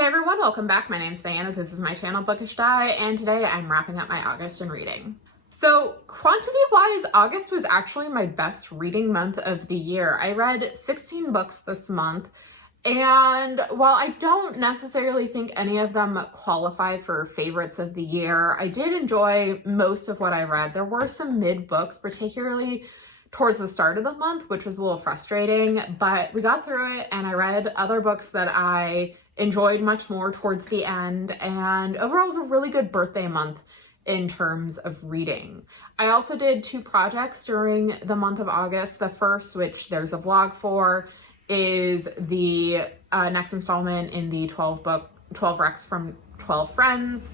Hey everyone, welcome back. My name's Diana. This is my channel Bookish Di, and today I'm wrapping up my August in reading. So quantity-wise, August was actually my best reading month of the year. I read 16 books this month, and while I don't necessarily think any of them qualify for favorites of the year, I did enjoy most of what I read. There were some mid books, particularly towards the start of the month, which was a little frustrating, but we got through it, and I read other books that I enjoyed much more towards the end, and overall it was a really good birthday month in terms of reading. I also did 2 projects during the month of August. The first, which there's a vlog for, is the next installment in the 12 Recs from 12 Friends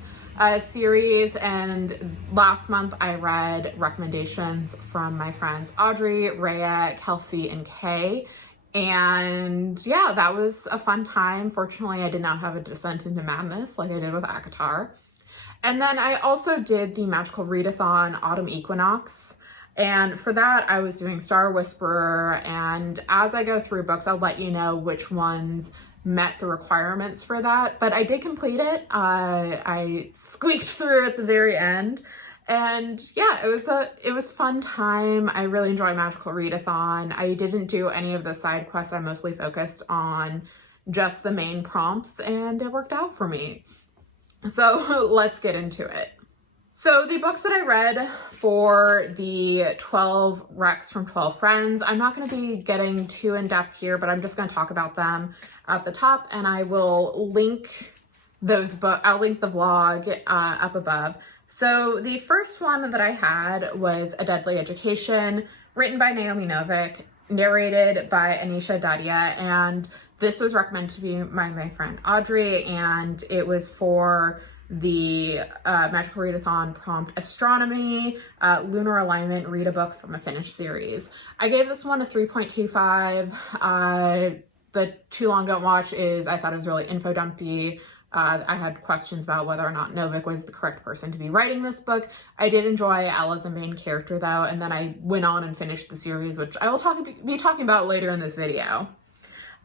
series, and last month I read recommendations from my friends Audrey, Rhea, Kelsey, and Kay. And yeah, that was a fun time. Fortunately, I did not have a descent into madness like I did with ACOTAR. And then I also did the Magical Readathon Autumn Equinox. And for that, I was doing Star Whisperer. And as I go through books, I'll let you know which ones met the requirements for that. But I did complete it. I squeaked through at the very end. And yeah, it was a fun time. I really enjoy Magical Readathon. I didn't do any of the side quests. I mostly focused on just the main prompts, and it worked out for me. So let's get into it. So the books that I read for the 12 Recs from 12 Friends, I'm not going to be getting too in depth here, but I'm just going to talk about them at the top, and I will link those books. I'll link the vlog up above. So the first one that I had was A Deadly Education, written by Naomi Novik, narrated by Anisha Dadia, and this was recommended to me by my friend Audrey, and it was for the Magical Readathon prompt Astronomy, Lunar Alignment, Read a Book from a Finished Series. I gave this one a 3.25. The Too Long Don't Watch is, I thought it was really info dumpy. I had questions about whether or not Novik was the correct person to be writing this book. I did enjoy Ella as a main character though, and then I went on and finished the series, which I will be talking about later in this video.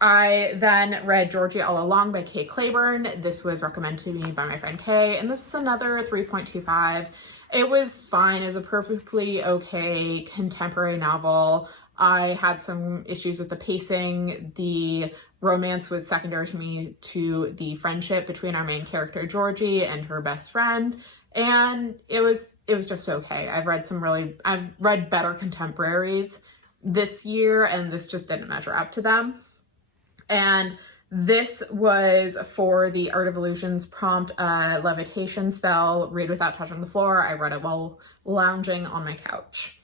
I then read Georgie All Along by Kay Claiborne. This was recommended to me by my friend Kay, and this is another 3.25. It was fine. It was a perfectly okay contemporary novel. I had some issues with the pacing. The romance was secondary to me to the friendship between our main character Georgie and her best friend, and it was just okay. I've read better contemporaries this year, and this just didn't measure up to them. And this was for the Art of Illusions prompt, levitation spell, read without touching the floor. I read it while lounging on my couch.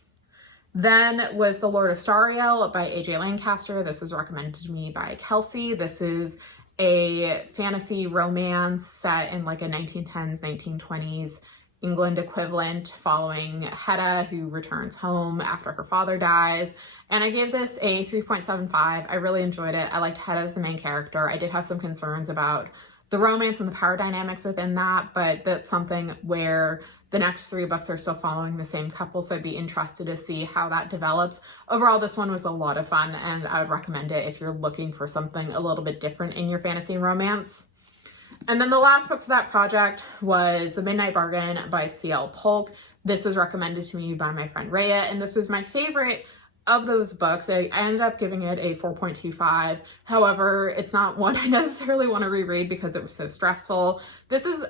Then was The Lord of Stariel by A.J. Lancaster. This was recommended to me by Kelsey. This is a fantasy romance set in like a 1910s, 1920s England equivalent, following Hedda, who returns home after her father dies. And I gave this a 3.75. I really enjoyed it. I liked Hedda as the main character. I did have some concerns about the romance and the power dynamics within that, but that's something where the next 3 books are still following the same couple, so I'd be interested to see how that develops. Overall, this one was a lot of fun, and I would recommend it if you're looking for something a little bit different in your fantasy romance. And then the last book for that project was The Midnight Bargain by C.L. Polk. This was recommended to me by my friend Rhea, and this was my favorite of those books. I ended up giving it a 4.25. However, it's not one I necessarily want to reread because it was so stressful. This is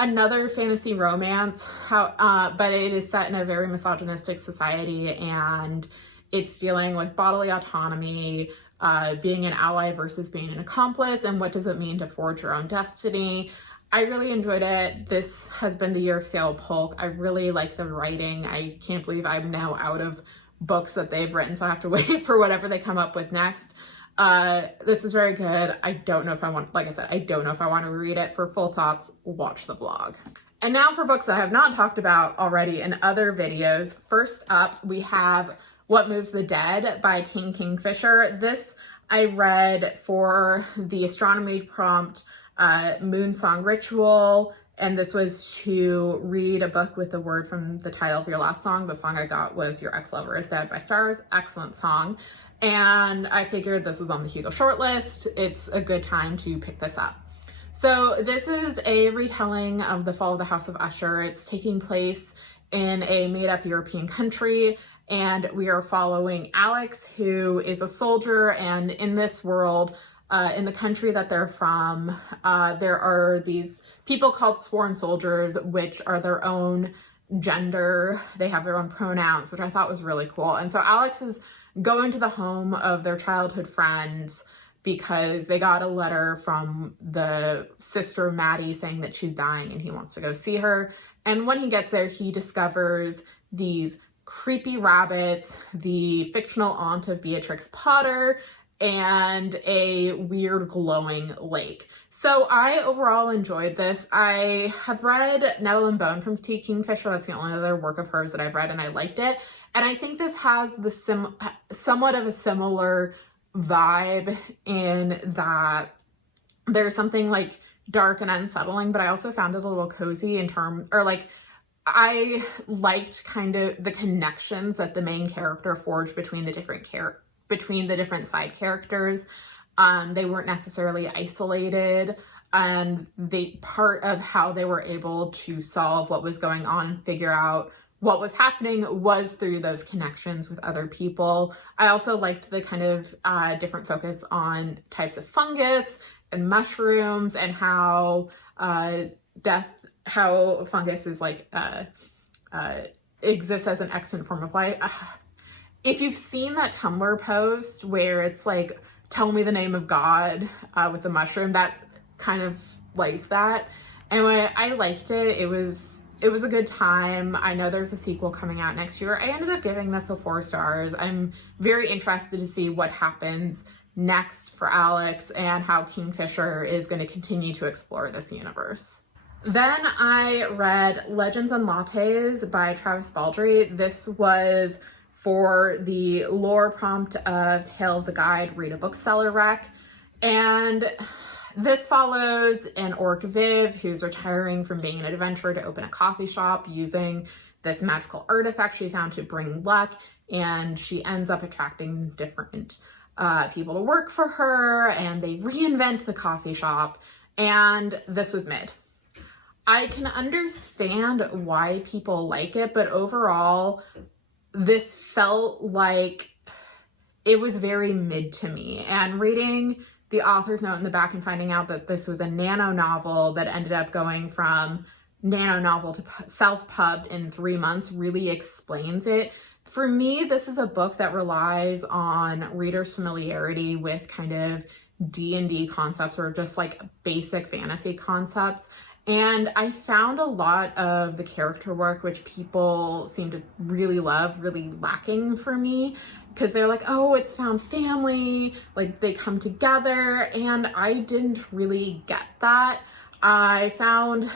another fantasy romance, but it is set in a very misogynistic society, and it's dealing with bodily autonomy, being an ally versus being an accomplice, and what does it mean to forge your own destiny. I really enjoyed it. This has been the year of C.L. Polk. I really like the writing. I can't believe I'm now out of books that they've written, so I have to wait for whatever they come up with next. This is very good. I don't know if I want, like I said, I don't know if I want to read it. For full thoughts, watch the vlog. And now for books that I have not talked about already in other videos. First up, we have What Moves the Dead by Ting Kingfisher. This I read for the astronomy prompt, Moon Song Ritual, and this was to read a book with a word from the title of your last song. The song I got was Your Ex-Lover is Dead by Stars. Excellent song. And I figured this was on the Hugo shortlist. It's a good time to pick this up. So this is a retelling of The Fall of the House of Usher. It's taking place in a made-up European country, and we are following Alex, who is a soldier, and in this world, in the country that they're from, there are these people called sworn soldiers, which are their own gender. They have their own pronouns, which I thought was really cool. And so Alex is going to the home of their childhood friends because they got a letter from the sister Maddie saying that she's dying and he wants to go see her. And when he gets there, he discovers these creepy rabbits, the fictional aunt of Beatrix Potter, and a weird glowing lake. So I overall enjoyed this. I have read Nettle and Bone from T. Kingfisher. That's the only other work of hers that I've read, and I liked it. And I think this has the somewhat of a similar vibe in that there's something like dark and unsettling, but I also found it a little cozy I liked kind of the connections that the main character forged between the different side characters. They weren't necessarily isolated, and part of how they were able to solve what was going on and figure out what was happening was through those connections with other people. I also liked the kind of different focus on types of fungus and mushrooms, and how fungus is exists as an extant form of life. If you've seen that Tumblr post where it's like, tell me the name of God with the mushroom, that kind of like that. Anyway, I liked it. It was a good time. I know there's a sequel coming out next year. I ended up giving this a 4 stars. I'm very interested to see what happens next for Alex and how Kingfisher is going to continue to explore this universe. Then I read Legends and Lattes by Travis Baldree. This was for the lore prompt of Tale of the Guide, Read a Bookseller Rec. And this follows an orc Viv who's retiring from being an adventurer to open a coffee shop using this magical artifact she found to bring luck. And she ends up attracting different people to work for her, and they reinvent the coffee shop. And this was mid. I can understand why people like it, but overall, this felt like it was very mid to me. And reading the author's note in the back and finding out that this was a nano novel that ended up going from nano novel to self-pubbed in 3 months really explains it. For me, this is a book that relies on readers' familiarity with kind of D&D concepts or just like basic fantasy concepts. And I found a lot of the character work, which people seem to really love, really lacking for me, because they're like, oh, it's found family, like they come together, and I didn't really get that. I found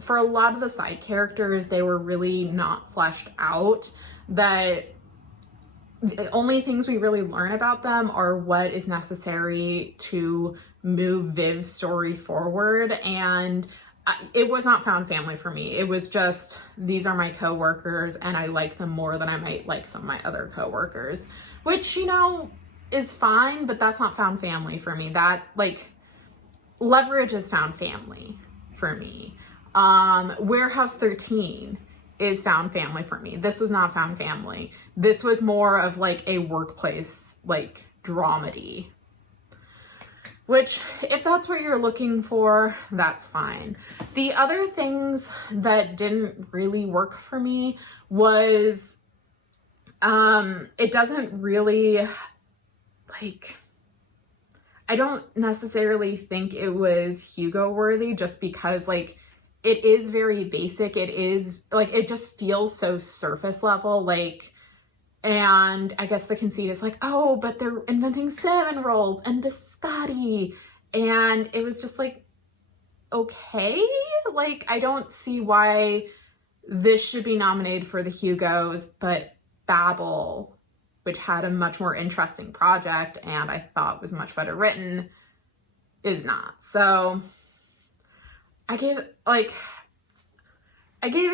for a lot of the side characters, they were really not fleshed out, that the only things we really learn about them are what is necessary to move Viv's story forward, and it was not found family for me. It was just, these are my coworkers and I like them more than I might like some of my other coworkers, which, you know, is fine, but that's not found family for me. That, like, Leverage is found family for me. Warehouse 13 is found family for me. This was not found family. This was more of like a workplace, like, dramedy. Which, if that's what you're looking for, that's fine. The other things that didn't really work for me was, it doesn't really, like, I don't necessarily think it was Hugo worthy, just because, like, it is very basic. It is, like, it just feels so surface level, like, and I guess the conceit is like, oh, but they're inventing cinnamon rolls and biscotti. And it was just like, okay, like, I don't see why this should be nominated for the Hugos, but Babel, which had a much more interesting project and I thought was much better written, is not. So I gave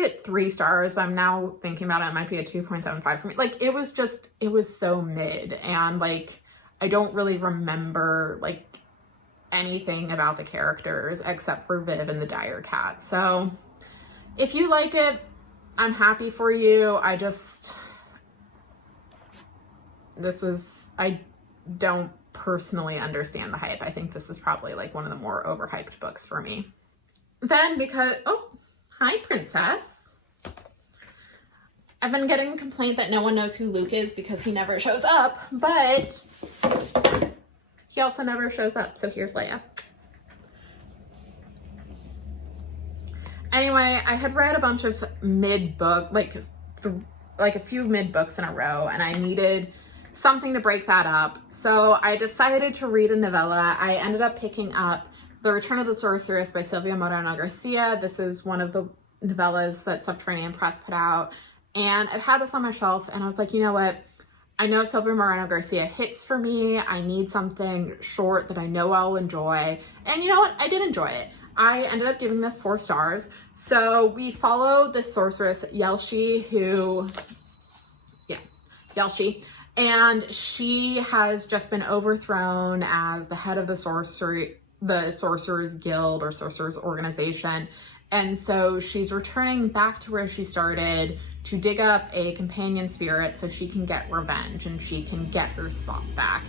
it 3 stars, but I'm now thinking about it, it might be a 2.75 for me. Like, it was so mid, and like, I don't really remember like anything about the characters except for Viv and the Dire Cat. So if you like it, I'm happy for you. I don't personally understand the hype. I think this is probably like one of the more overhyped books for me. Then oh, hi Princess. I've been getting a complaint that no one knows who Luke is because he never shows up, but he also never shows up. So here's Leia. Anyway, I had read a bunch of mid-book, like a few mid-books in a row, and I needed something to break that up. So I decided to read a novella. I ended up picking up The Return of the Sorceress by Silvia Moreno Garcia. This is one of the novellas that Subterranean Press put out. And I've had this on my shelf, and I was like, you know what? I know Silvia Moreno Garcia hits for me. I need something short that I know I'll enjoy. And you know what? I did enjoy it. I ended up giving this 4 stars. So we follow this sorceress, Yelshi, Yelshi. And she has just been overthrown as the head of the Sorcerers Guild or Sorcerers Organization. And so she's returning back to where she started to dig up a companion spirit so she can get revenge and she can get her spot back.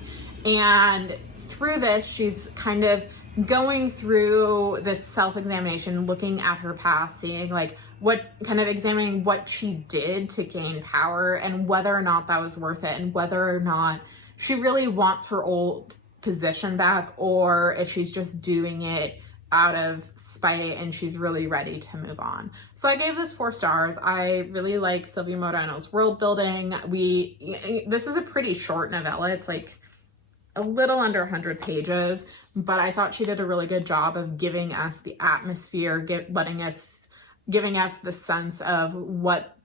And through this, she's kind of going through this self-examination, looking at her past, seeing like examining what she did to gain power and whether or not that was worth it and whether or not she really wants her old position back or if she's just doing it out of spite and she's really ready to move on. So I gave this 4 stars. I really like Silvia Moreno's world building. This is a pretty short novella. It's like a little under 100 pages, but I thought she did a really good job of giving us the atmosphere, giving us the sense of what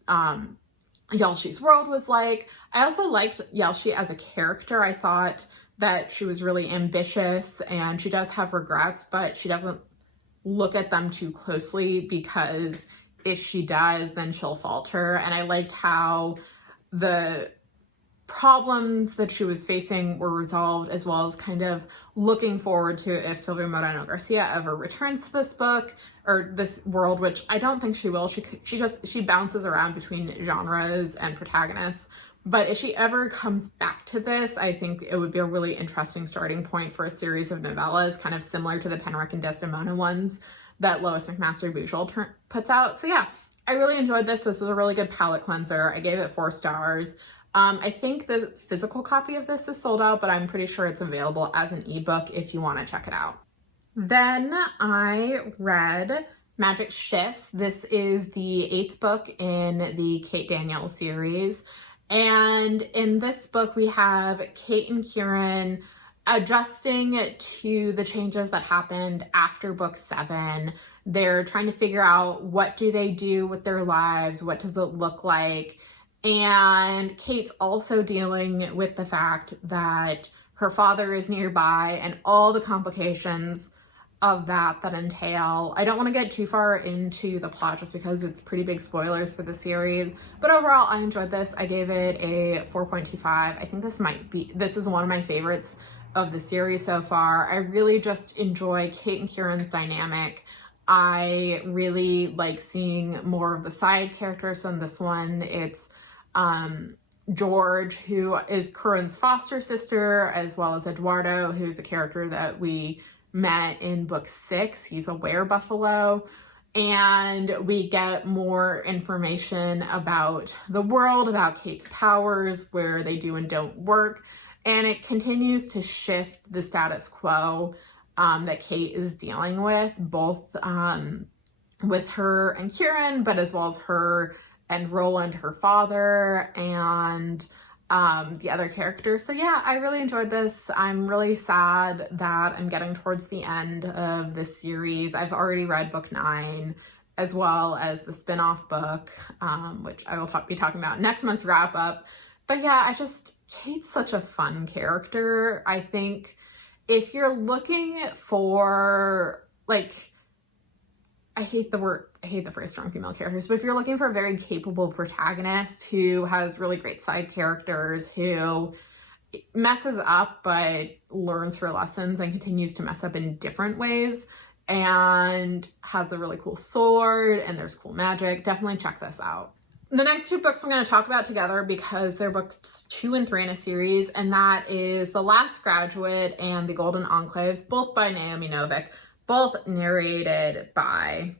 Yelshi's world was like. I also liked Yelshi as a character. I thought that she was really ambitious and she does have regrets, but she doesn't look at them too closely because if she does, then she'll falter. And I liked how the problems that she was facing were resolved, as well as kind of looking forward to if Silvia Moreno Garcia ever returns to this book or this world, which I don't think she will. She bounces around between genres and protagonists. But if she ever comes back to this, I think it would be a really interesting starting point for a series of novellas, kind of similar to the Penrick and Desdemona ones that Lois McMaster Bujold puts out. So yeah, I really enjoyed this. This was a really good palate cleanser. I gave it 4 stars. I think the physical copy of this is sold out, but I'm pretty sure it's available as an ebook if you want to check it out. Then I read Magic Shifts. This is the 8th book in the Kate Daniels series. And in this book, we have Kate and Kieran adjusting to the changes that happened after book 7. They're trying to figure out what do they do with their lives? What does it look like? And Kate's also dealing with the fact that her father is nearby and all the complications of that entail. I don't want to get too far into the plot just because it's pretty big spoilers for the series, but overall I enjoyed this. I gave it a 4.25. I think this is one of my favorites of the series so far. I really just enjoy Kate and Kieran's dynamic. I really like seeing more of the side characters. So in this one, it's George, who is Curran's foster sister, as well as Eduardo, who's a character that we met in book 6. He's a werebuffalo, and we get more information about the world, about Kate's powers, where they do and don't work, and it continues to shift the status quo that Kate is dealing with, both with her and Kieran, but as well as her and Roland, her father, and the other characters. So yeah, I really enjoyed this. I'm really sad that I'm getting towards the end of this series. I've already read book 9, as well as the spin-off book, which I will be talking about next month's wrap up. But yeah, Kate's such a fun character. I think if you're looking for, like, I hate the phrase strong female characters, but if you're looking for a very capable protagonist who has really great side characters, who messes up but learns her lessons and continues to mess up in different ways, and has a really cool sword and there's cool magic. Definitely check this out. The next two books I'm going to talk about together because they're books 2 and 3 in a series, and that is The Last Graduate and The Golden Enclaves, both by Naomi Novik, both narrated by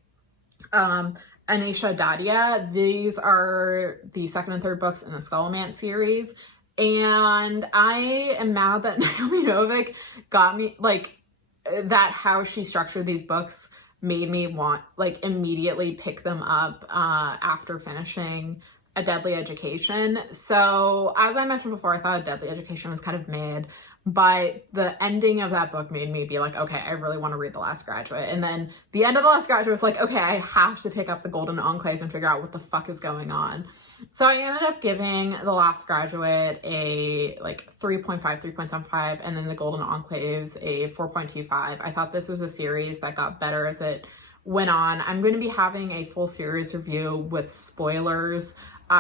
Anisha Dadia. These are the second and third books in the Skullomance series, and I am mad that Naomi Novik got me, like, that how she structured these books made me want, like, immediately pick them up after finishing A Deadly Education. So, as I mentioned before, I thought A Deadly Education was kind of mid, but the ending of that book made me be like, okay, I really want to read The Last Graduate. And then the end of The Last Graduate was like, okay, I have to pick up The Golden Enclaves and figure out what the fuck is going on. So I ended up giving The Last Graduate a like 3.5, 3.75, and then The Golden Enclaves a 4.25. I thought this was a series that got better as it went on. I'm going to be having a full series review with spoilers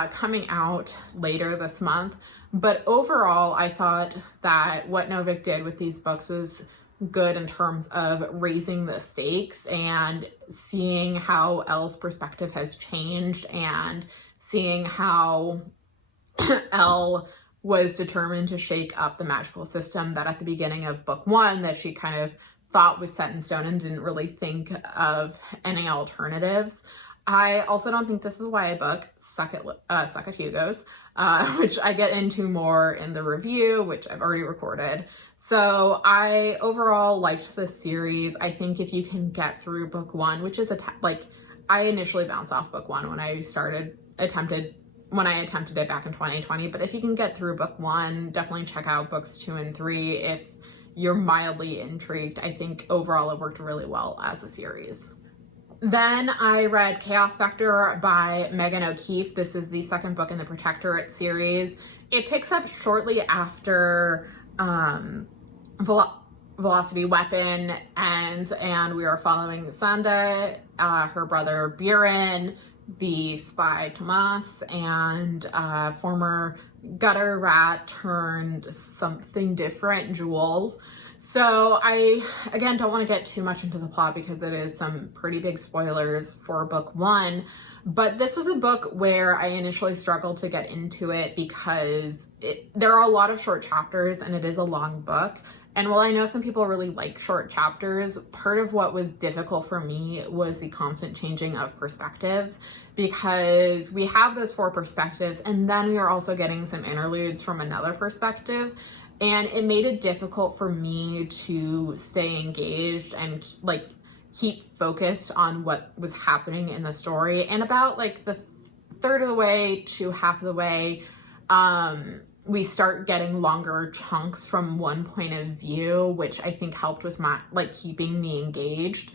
coming out later this month. But overall, I thought that what Novik did with these books was good in terms of raising the stakes and seeing how Elle's perspective has changed and seeing how Elle was determined to shake up the magical system that at the beginning of book 1 that she kind of thought was set in stone and didn't really think of any alternatives. I also don't think this is a YA book. Suck at Hugo's, which I get into more in the review, which I've already recorded. So I overall liked this series. I think if you can get through book 1, which is I initially bounced off book 1 when I attempted it back in 2020, but if you can get through book 1, definitely check out books 2 and 3 if you're mildly intrigued. I think overall it worked really well as a series. Then I read Chaos Factor by Megan O'Keefe. This is the second book in the Protectorate series. It picks up shortly after Velocity Weapon ends, and we are following Sanda, her brother Buren, the spy Tomas, and former gutter rat turned something different, Jules. So I, again, don't want to get too much into the plot because it is some pretty big spoilers for book 1, but this was a book where I initially struggled to get into it because there are a lot of short chapters and it is a long book. And while I know some people really like short chapters, part of what was difficult for me was the constant changing of perspectives, because we have those 4 perspectives and then we are also getting some interludes from another perspective. And it made it difficult for me to stay engaged and keep focused on what was happening in the story. And about like the third of the way to half of the way, we start getting longer chunks from one point of view, which I think helped with my keeping me engaged.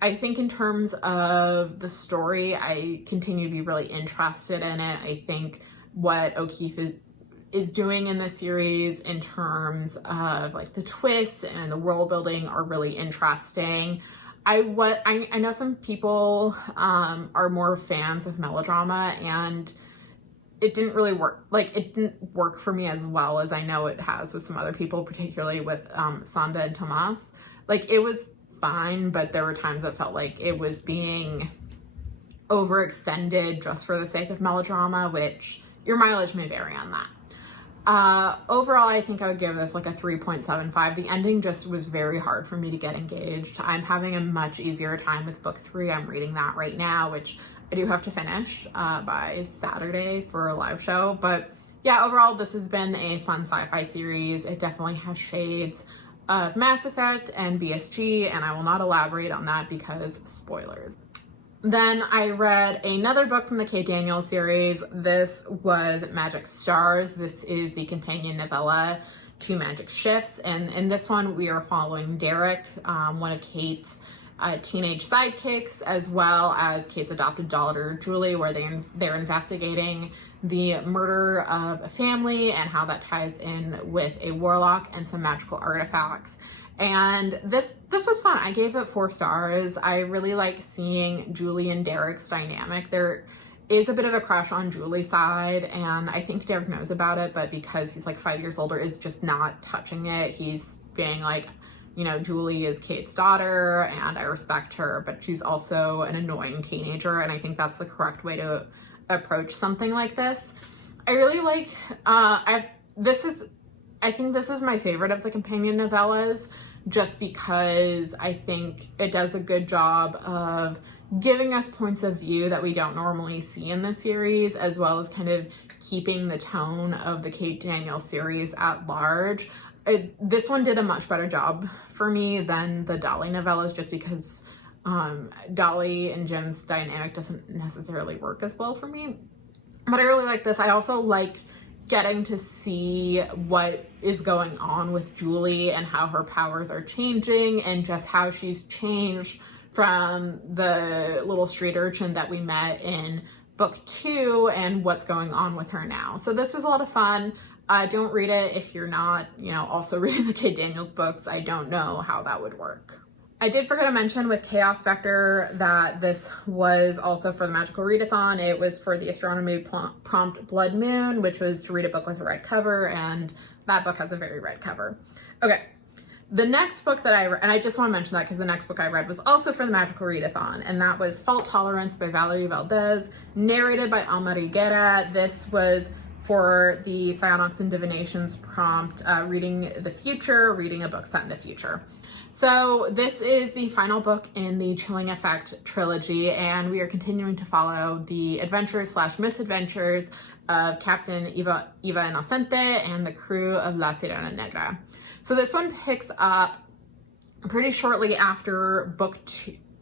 I think in terms of the story, I continue to be really interested in it. I think what O'Keefe is doing in this series in terms of like the twists and the world building are really interesting. I know some people are more fans of melodrama, and it didn't really work. It didn't work for me as well as I know it has with some other people, particularly with Sanda and Tomas. It was fine, but there were times that felt like it was being overextended just for the sake of melodrama, which your mileage may vary on that. Overall, I think I would give this like a 3.75. The ending just was very hard for me to get engaged. I'm having a much easier time with book 3. I'm reading that right now, which I do have to finish by Saturday for a live show. But yeah, overall, this has been a fun sci-fi series. It definitely has shades of Mass Effect and BSG, and I will not elaborate on that because spoilers. Then I read another book from the Kate Daniels series. This was Magic Stars. This is the companion novella to Magic Shifts. And in this one, we are following Derek, one of Kate's teenage sidekicks, as well as Kate's adopted daughter, Julie, where they're investigating the murder of a family and how that ties in with a warlock and some magical artifacts. And this was fun. I gave it 4 stars. I really like seeing Julie and Derek's dynamic. is a bit of a crush on Julie's side, and I think Derek knows about it, but because he's like 5 years older, is just not touching it. He's being like, you know, Julie is Kate's daughter and I respect her, but she's also an annoying teenager, and I think that's the correct way to approach something like this. I really like, I think this is my favorite of the companion novellas, just because I think it does a good job of giving us points of view that we don't normally see in the series, as well as kind of keeping the tone of the Kate Daniels series at large. This one did a much better job for me than the Dolly novellas, just because Dolly and Jim's dynamic doesn't necessarily work as well for me. But I really like this. I also like getting to see what is going on with Julie and how her powers are changing, and just how she's changed from the little street urchin that we met in book 2 and what's going on with her now. So this was a lot of fun. Don't read it if you're not, you know, also reading the Kate Daniels books. I don't know how that would work. I did forget to mention with Chaos Vector that this was also for the Magical Readathon. It was for the Astronomy Prompt Blood Moon, which was to read a book with a red cover, and that book has a very red cover. Okay. The next book that I read, and I just want to mention that because the next book I read was also for the Magical Readathon, and that was Fault Tolerance by Valerie Valdez, narrated by Alma Riguera. This was for the Psionics and Divinations prompt, reading the future, reading a book set in the future. So this is the final book in the Chilling Effect trilogy, and we are continuing to follow the adventures / misadventures of Captain Eva Inocente and the crew of La Sirena Negra. So this one picks up pretty shortly after book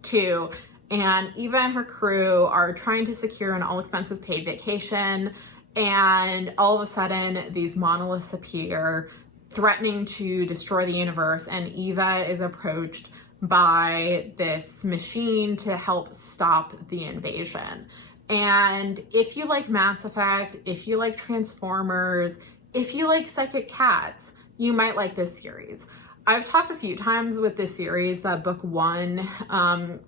2, and Eva and her crew are trying to secure an all-expenses paid vacation, and all of a sudden these monoliths appear, threatening to destroy the universe, and Eva is approached by this machine to help stop the invasion. And if you like Mass Effect, if you like Transformers, if you like Psychic Cats, you might like this series. I've talked a few times with this series that book 1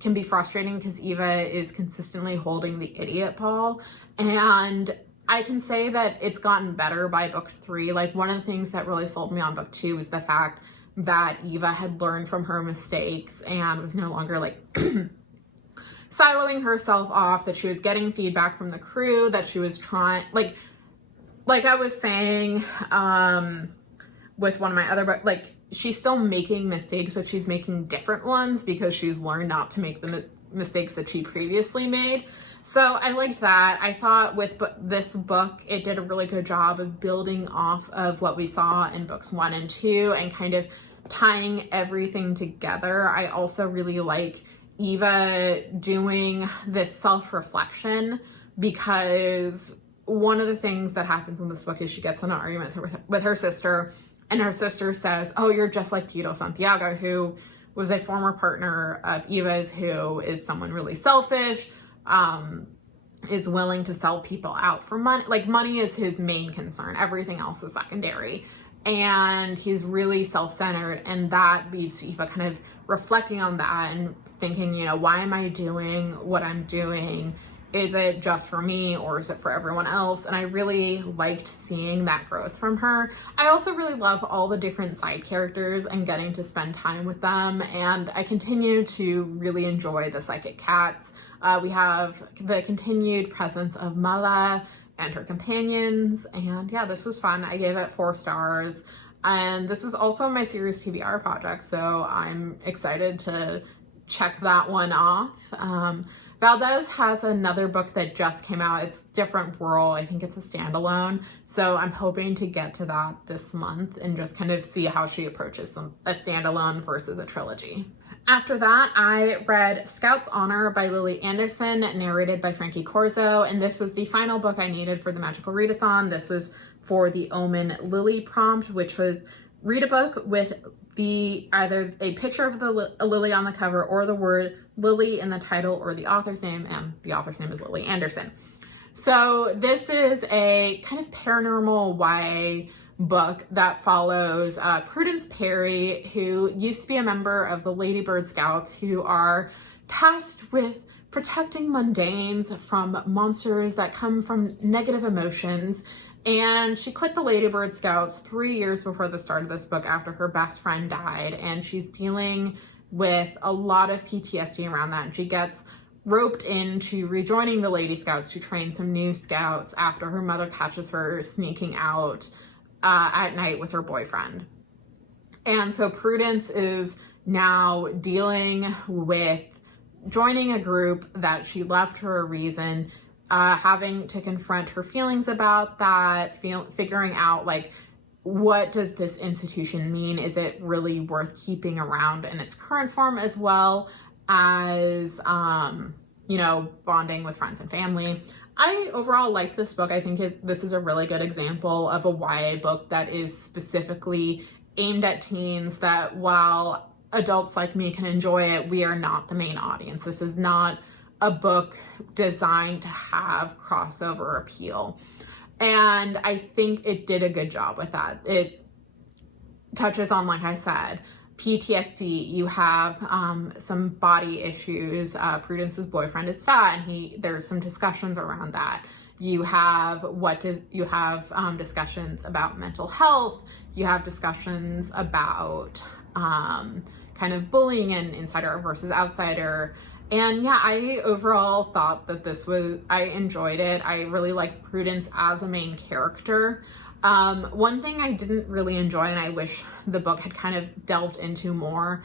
can be frustrating because Eva is consistently holding the idiot ball, and I can say that it's gotten better by book 3. Like, one of the things that really sold me on book 2 was the fact that Eva had learned from her mistakes and was no longer like siloing herself off, that she was getting feedback from the crew, that she was trying, like I was saying with one of my other books, like, she's still making mistakes, but she's making different ones because she's learned not to make the mistakes that she previously made. So I liked that. I thought with this book, it did a really good job of building off of what we saw in books 1 and 2 and kind of tying everything together. I also really like Eva doing this self-reflection, because one of the things that happens in this book is she gets in an argument with her sister, and her sister says, "Oh, you're just like Tito Santiago, who was a former partner of Eva's, who is someone really selfish, is willing to sell people out for money. Like, money is his main concern. Everything else is secondary. And he's really self-centered." And that leads to Eva kind of reflecting on that and thinking, you know, why am I doing what I'm doing? Is it just for me, or is it for everyone else? And I really liked seeing that growth from her. I also really love all the different side characters and getting to spend time with them. And I continue to really enjoy the Psychic Cats. We have the continued presence of Mala and her companions. And yeah, this was fun. I gave it 4 stars. And this was also my series TBR project, so I'm excited to check that one off. Valdez has another book that just came out. It's Different World. I think it's a standalone. So I'm hoping to get to that this month and just kind of see how she approaches a standalone versus a trilogy. After that, I read Scout's Honor by Lily Anderson, narrated by Frankie Corzo. And this was the final book I needed for the Magical Readathon. This was for the Omen Lily prompt, which was read a book with either a picture of a lily on the cover or the word Lily in the title or the author's name, and the author's name is Lily Anderson. So this is a kind of paranormal YA book that follows Prudence Perry, who used to be a member of the Ladybird Scouts, who are tasked with protecting mundanes from monsters that come from negative emotions. And she quit the Ladybird Scouts 3 years before the start of this book after her best friend died. And she's dealing with a lot of PTSD around that. And she gets roped into rejoining the Lady Scouts to train some new scouts after her mother catches her sneaking out at night with her boyfriend. And so Prudence is now dealing with joining a group that she left for a reason, having to confront her feelings about that, figuring out like, what does this institution mean? Is it really worth keeping around in its current form, as well as, you know, bonding with friends and family. I overall like this book. I think this is a really good example of a YA book that is specifically aimed at teens, that while adults like me can enjoy it, we are not the main audience. This is not a book designed to have crossover appeal. And I think it did a good job with that. It touches on, like I said, PTSD. You have some body issues. Prudence's boyfriend is fat, and there's some discussions around that. You have discussions about mental health. You have discussions about kind of bullying and insider versus outsider. And yeah, I overall thought that I enjoyed it. I really like Prudence as a main character. One thing I didn't really enjoy, and I wish the book had kind of delved into more,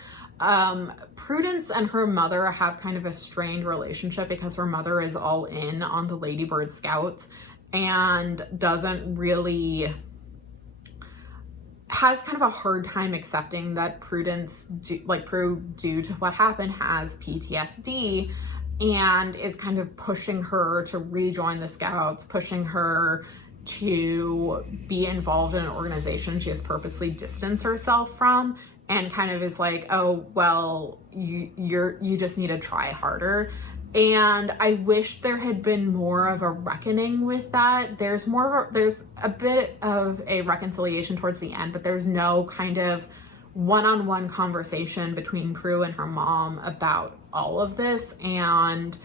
Prudence and her mother have kind of a strained relationship because her mother is all in on the Ladybird Scouts and has kind of a hard time accepting that Prudence, due to what happened, has PTSD, and is kind of pushing her to rejoin the Scouts, pushing her to be involved in an organization she has purposely distanced herself from, and kind of is like, oh, well, you just need to try harder. And I wish there had been more of a reckoning with that. There's a bit of a reconciliation towards the end, but there's no kind of one-on-one conversation between Prue and her mom about all of this. And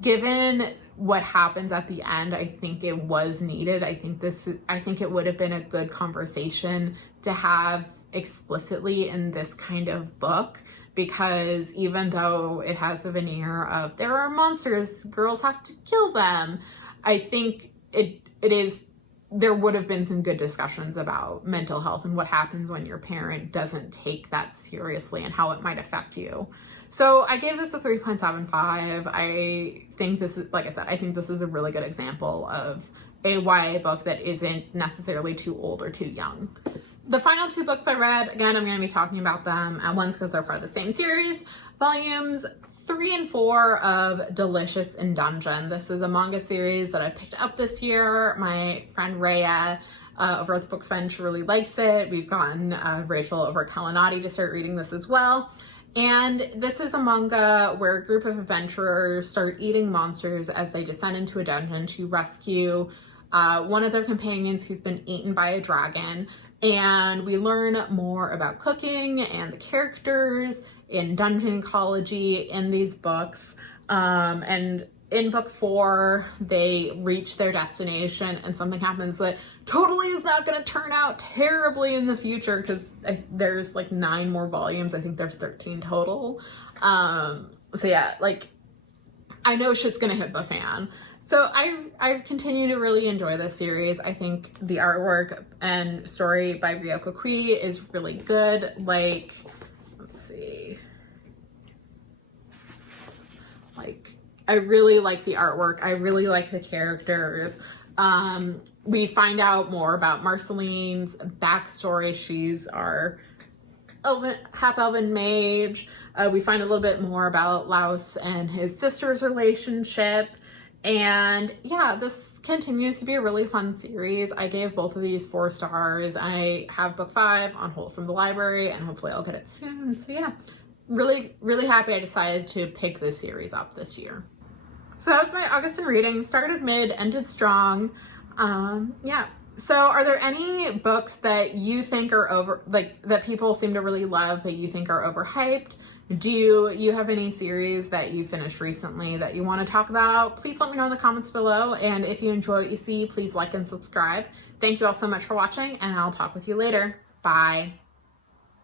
given what happens at the end, I think it was needed. I think it would have been a good conversation to have explicitly in this kind of book, because even though it has the veneer of there are monsters, girls have to kill them, I think there would have been some good discussions about mental health and what happens when your parent doesn't take that seriously and how it might affect you. So I gave this a 3.75. I think this is, like I said, I think this is a really good example of a YA book that isn't necessarily too old or too young. The final 2 books I read, again, I'm going to be talking about them at once because they're part of the same series. Volumes 3 and 4 of Delicious in Dungeon. This is a manga series that I picked up this year. My friend Rhea over at the Book Fench really likes it. We've gotten Rachel over at Kalanati to start reading this as well. And this is a manga where a group of adventurers start eating monsters as they descend into a dungeon to rescue one of their companions who's been eaten by a dragon. And we learn more about cooking and the characters in dungeon ecology in these books. And in book 4, they reach their destination and something happens that totally is not going to turn out terribly in the future, because there's like 9 more volumes. I think there's 13 total. So yeah, like, I know shit's going to hit the fan. So I continue to really enjoy this series. I think the artwork and story by Ryoko Kui is really good. Like, let's see. Like, I really like the artwork. I really like the characters. We find out more about Marceline's backstory. She's our half-elven mage. We find a little bit more about Laos and his sister's relationship. And yeah, this continues to be a really fun series. I gave both of these 4 stars. I have book 5 on hold from the library, and hopefully I'll get it soon. So yeah, really, really happy I decided to pick this series up this year. So that was my August in reading. Started mid, ended strong. Yeah, So are there any books that you think are that people seem to really love, but you think are overhyped? Do you have any series that you finished recently that you want to talk about? Please let me know in the comments below. And if you enjoy what you see, please like and subscribe. Thank you all so much for watching, and I'll talk with you later. Bye.